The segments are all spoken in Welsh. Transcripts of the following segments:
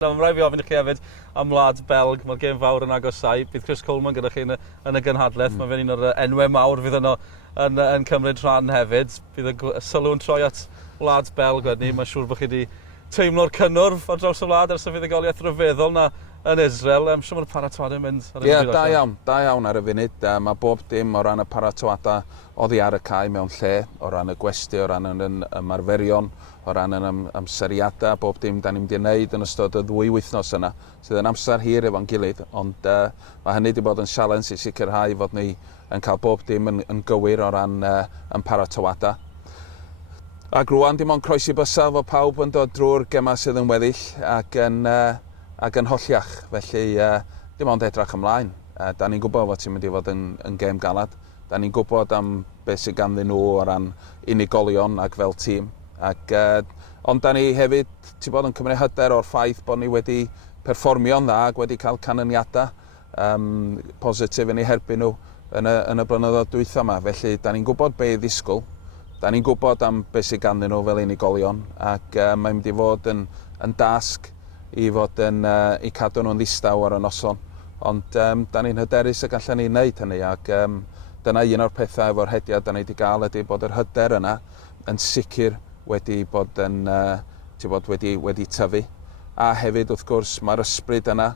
Mae'n rhaid fi ofyn i chi hefyd am Wlad Belg, mae'r gêm fawr yn agosau. Bydd Chris Coleman gyda chi yn y gynhadledd. Mae fe'n un o'r enwau mawr fydd yno yn cymryd rhan hefyd. Bydd y sylw'n troi at Wlad Belg wedyn. Mae'n siŵr bod chi wedi teimlo'r cynnwrf ar draws y wlad ers y fuddugoliaeth rhyfeddol na yn Israel. Siŵr mae'r paratoadau'n mynd ar y funud. Da iawn ar y funud. Mae bob dim o ran y paratoadau oddi ar y cae mewn lle, o ran y gwesti, o ran y ymarferion, o ran y amseriadau, bob dim da ni'n mynd i wneud yn ystod y 2 wythnos yna, sydd yn amser hir efo'n gilydd, ond mae hynny wedi bod yn sialens i sicrhau fod ni yn cael bob dim yn gywir o ran paratoadau. Ac rwan dim ond croesi bysaf fod pawb yn dod drwy'r gemau sydd yn weddill ac yn holliach, felly dim ond edrach ymlaen. Da ni'n gwybod fod ti'n mynd i fod yn gêm galad. Da ni'n gwybod am beth sydd ganddyn nhw o ran unigolion ac fel tîm. Ond da ni hefyd, ti'n bod yn cymryd hyder o'r ffaith bod ni wedi perfformio'n dda ac wedi cael canlyniadau positif yn ei herbyn nhw yn y blynyddoedd dwytha yma. Felly da ni'n gwybod be i ddisgwyl. Da ni'n gwybod am beth sydd ganddyn nhw fel unigolion ac mae'n mynd i fod yn dasg i cadw nhw'n ddistaw ar y noson. Ond da ni'n hyderus y gallen ni wneud hynny ac dyna un o'r pethau efo'r hediad da ni wedi cael ydy bod yr hyder yna yn sicr wedi bod wedi tyfu. A hefyd wrth gwrs mae'r ysbryd yna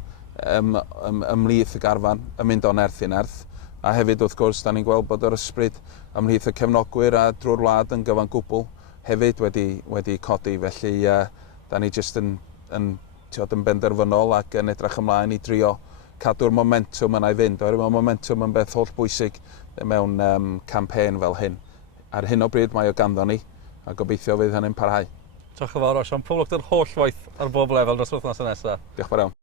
ymhlith y garfan yn mynd o nerth i nerth. A hefyd wrth gwrs da ni'n gweld bod yr ysbryd ymhlith y cefnogwyr a drwy'r wlad yn gyfan gwbl hefyd wedi codi. Felly da ni jyst yn benderfynol ac yn edrych ymlaen i drio cadw'r momentum yna i fynd. Oherwydd mae momentum yn beth holl bwysig mewn campaign fel hyn. Ar hyn o bryd mae o ganddo ni a gobeithio fydd hynny'n parhau. Diolch yn fawr, Osian. Pob lwc yr holl waith ar bob lefel dros wythnos nesaf. Diolch yn fawr iawn.